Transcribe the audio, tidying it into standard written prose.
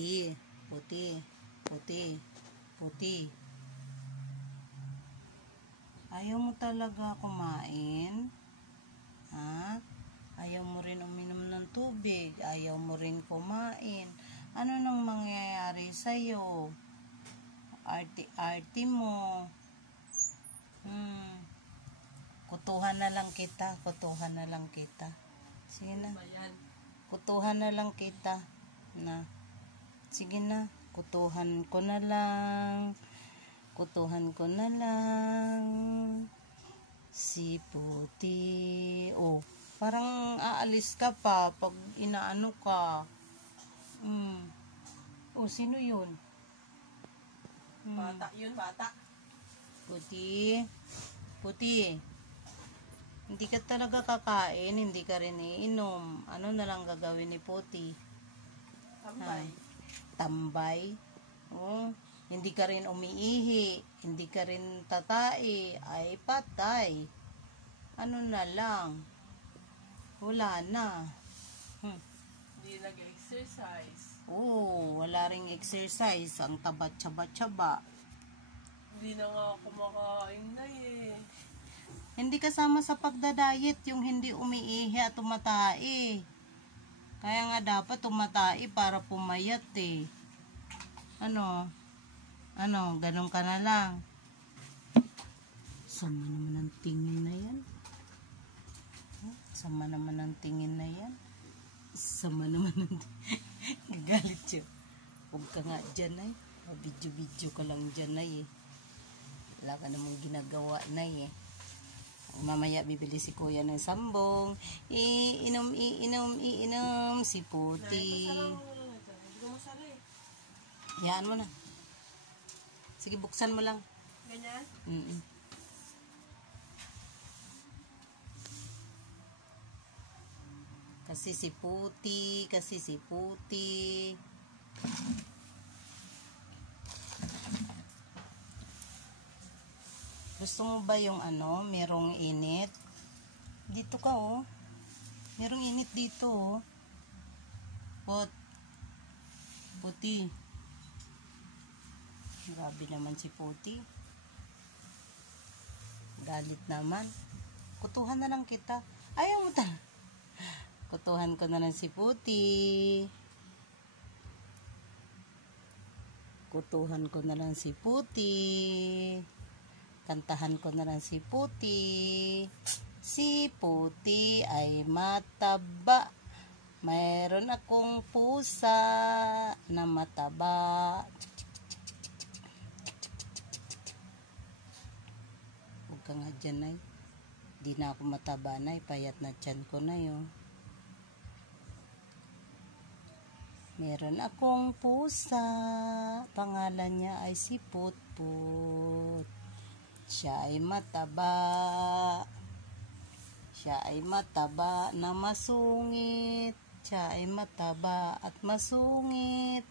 Puti, puti, puti, puti. Ayaw mo talaga kumain? Ha? Ayaw mo rin uminom ng tubig? Ayaw mo rin kumain? Ano nang mangyayari sa'yo? Arte mo. Kutuhan na lang kita. Kutuhan na lang kita. Sige na. Kutuhan na lang kita. Na. Sige na. Kutuhan ko na lang. Kutuhan ko na lang. Si Puti. Oh, parang aalis ka pa pag inaano ka. Oh, sino yun? Bata yun, bata. Puti. Puti. Hindi ka talaga kakain, hindi ka rin iinom. Ano na lang gagawin ni Puti? Tambay. Tambay. Oh, hindi ka rin umiihi, hindi ka rin tatai, ay patay. Ano na lang? Wala na. Hindi nag-exercise. Oh, wala ring exercise. Ang taba, tsaba-tsaba. Hindi na nga kumakain na eh. Hindi kasama sa pagdadayet yung hindi umiihi at tumatai. Kaya nga dapat tumatai para pumayat eh. Ano? Ano? Ganun ka na lang. Sama naman ang tingin na yan. Sama naman ang tingin na yan. Sama naman ang gagalit siya. Huwag ka nga dyan ay. Video-video ka lang dyan ay eh. Wala ka namang ginagawa na eh. Mamaya bibili si kuya ng sambong. Iinom si Puti. Hindi ko masala eh. Hayaan mo na. Sige, buksan mo lang. Ganyan? Kasi si Puti. Gusto mo ba yung ano, merong init? Dito ka oh. Merong init dito oh. Puti. Grabe naman si Puti. Galit naman. Kutuhan na lang kita. Ayaw mo Kutuhan ko na lang si Puti. Kutuhan ko na lang si Puti. Kantahan ko na lang si Puti. Si Puti ay mataba. Mayroon akong pusa na mataba. Huwag ka nga dyan ay. Di na ako mataba na. Payat na tiyan ko na yun. Meron akong pusa. Pangalan niya ay si Putput. Siya ay mataba. Siya ay mataba na masungit. Siya ay mataba at masungit.